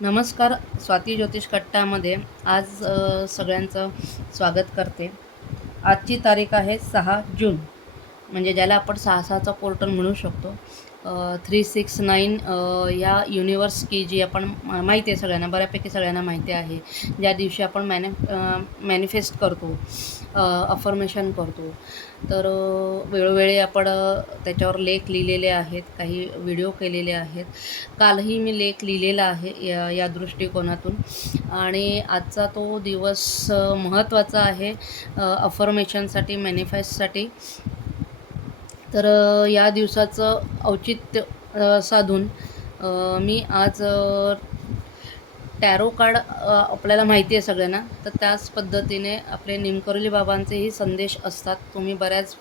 नमस्कार. स्वाती ज्योतिष कट्टामध्ये आज सगळ्यांचं स्वागत करते. आजची तारीख आहे 6 जून, म्हणजे ज्याला आपण 6-6चा पोर्टल म्हणू शकतो. 369 या युनिवर्स की जी आपण माहिती आहे सगळ्यांना, बऱ्यापैकी सगळ्यांना माहिती आहे. ज्या दिवशी आपण मॅनिफेस्ट करतो, अफर्मेशन करतो. तर वेळोवेळी आपण त्याच्यावर लेख लिहिलेले आहेत, काही व्हिडिओ केलेले आहेत. कालही मी लेख लिहिलेला आहे या दृष्टिकोनातून. आणि आजचा तो दिवस महत्त्वाचा आहे अफर्मेशनसाठी, मॅनिफेस्टसाठी. तर या दिवसाचं औचित्य साधून मी आज टॅरो कार्ड, आपल्याला माहिती आहे सगळ्यांना, तर त्याच पद्धतीने आपले निमकरोली बाबांचेही संदेश असतात. तुम्ही बऱ्याच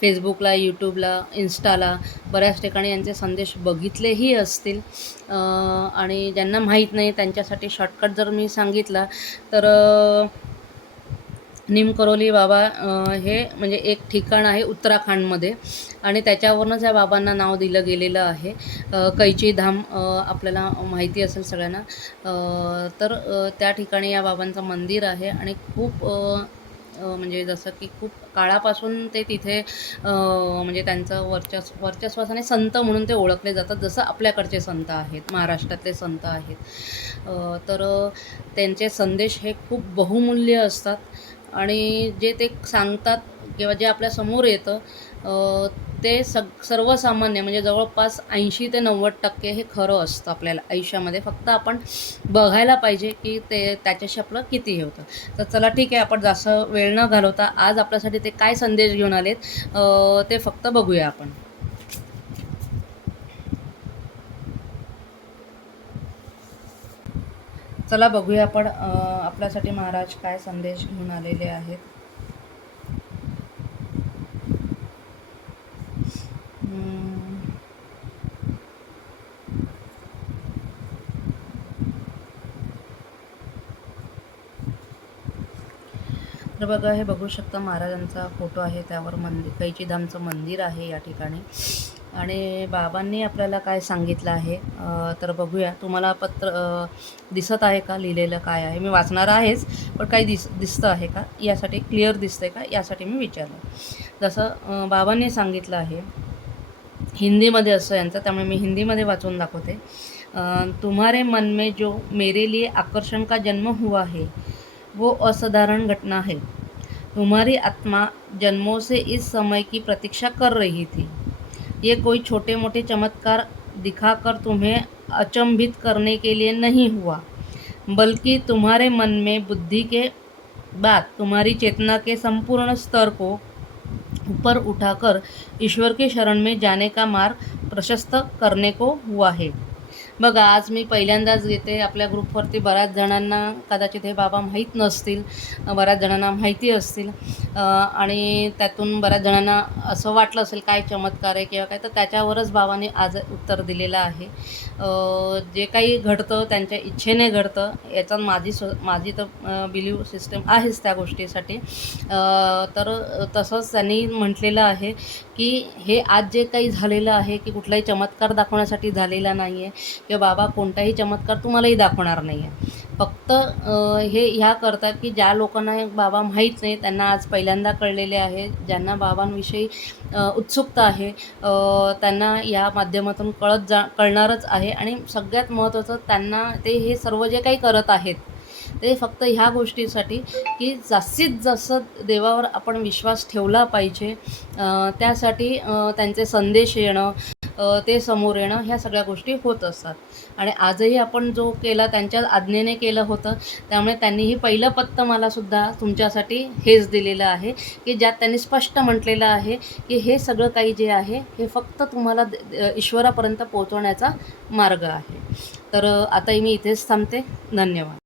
फेसबुकला, यूट्यूबला, इन्स्टाला बऱ्याच ठिकाणी यांचे संदेश बघितलेही असतील. आणि ज्यांना माहीत नाही त्यांच्यासाठी शॉर्टकट जर मी सांगितला तर निमकरोली बाबा हे म्हणजे एक ठिकाण आहे उत्तराखंडमध्ये, आणि त्याच्यावरूनच या बाबांना नाव दिलं गेलेलं आहे. कैची धाम आपल्याला माहिती असेल सगळ्यांना. तर त्या ठिकाणी या बाबांचं मंदिर आहे आणि खूप म्हणजे जसं की खूप काळापासून ते तिथे म्हणजे त्यांचं वर्चस्वाने संत म्हणून ते ओळखले जातात, जसं आपल्याकडचे संत आहेत, महाराष्ट्रातले संत आहेत. तर त्यांचे संदेश हे खूप बहुमूल्य असतात आणि जे ते सांगतात किंवा जे आपल्यासमोर येतं ते सर्वसामान्य, म्हणजे जवळपास 80 ते 90% हे खरं असतं आपल्याला आयुष्यामध्ये. फक्त आपण बघायला पाहिजे की ते त्याच्याशी आपलं किती हे होतं. तर चला ठीक आहे, आपण जास्त वेळ न घालवता आज आपल्यासाठी ते काय संदेश घेऊन आलेत ते फक्त बघूया आपण. चला बघूया आपण आपल्यासाठी महाराज काय संदेश घेऊन आलेले आहेत. तर बघा, हे बघू शकता महाराजांचा फोटो आहे, त्यावर कैची धामचं मंदिर आहे या ठिकाणी. आणि बाबांनी आपल्याला काय सांगितलं आहे तर बघूया. तुम्हाला पत्र दिसत आहे का लिहिलेलं काय आहे? मी वाचणार आहेच, पण काही दिसतं आहे का यासाठी, क्लिअर दिसतं आहे का यासाठी मी विचारलं. जसं बाबांनी सांगितलं आहे, हिंदीमध्ये असं यांचं, त्यामुळे मी हिंदीमध्ये वाचून दाखवते. तुम्हारे मन में जो मेरे लिए आकर्षण का जन्म हुआ है वो असाधारण घटना है. तुम्हारी आत्मा जन्मों से इस समय की प्रतीक्षा कर रही थी. ये कोई छोटे मोटे चमत्कार दिखाकर तुम्हें अचंभित करने के लिए नहीं हुआ, बल्कि तुम्हारे मन में बुद्धि के बाद तुम्हारी चेतना के संपूर्ण स्तर को ऊपर उठाकर ईश्वर के शरण में जाने का मार्ग प्रशस्त करने को हुआ है. बघा, आज मी पहिल्यांदाच घेते. आपल्या ग्रुपवरती बऱ्याच जणांना कदाचित हे बाबा माहीत नसतील, बऱ्याच जणांना माहिती असतील, आणि त्यातून बऱ्याच जणांना असं वाटलं असेल काय चमत्कार आहे किंवा काय, तर त्याच्यावरच बाबांनी आज उत्तर दिलेलं आहे. जे काही घडतं त्यांच्या इच्छेने घडतं, याचा माझी तर बिलीव सिस्टम आहेच त्या गोष्टीसाठी. तर तसंच त्यांनी म्हटलेलं आहे की हे आज जे काही झालेलं आहे की कुठलाही चमत्कार दाखवण्यासाठी झालेला नाही आहे, किंवा बाबा कोणताही चमत्कार तुम्हालाही दाखवणार नाही आहे. फक्त हे ह्या करतात की ज्या लोकांना बाबा माहीत नाही त्यांना आज पहिल्यांदा कळलेले आहे. ज्यांना बाबांविषयी उत्सुकता आहे त्यांना या माध्यमातून कळणारच आहे. आणि सगळ्यात महत्त्वाचं, त्यांना ते हे सर्व जे काही करत आहेत ते फक्त ह्या गोष्टीसाठी की जास्तीत जास्त देवावर आपण विश्वास ठेवला पाहिजे. त्यासाठी त्यांचे संदेश येणं, ते समोर येणं, ह्या सगळ्या गोष्टी होत असतात. आणि आजही आपण जो केला त्यांच्या आज्ञेने केलं होतं, त्यामुळे त्यांनीही पहिलं पत्तं मलासुद्धा तुमच्यासाठी हेच दिलेलं आहे की ज्यात त्यांनी स्पष्ट म्हटलेलं आहे की हे सगळं काही जे आहे हे फक्त तुम्हाला ईश्वरापर्यंत पोहोचवण्याचा मार्ग आहे. तर आताही मी इथेच थांबते. धन्यवाद.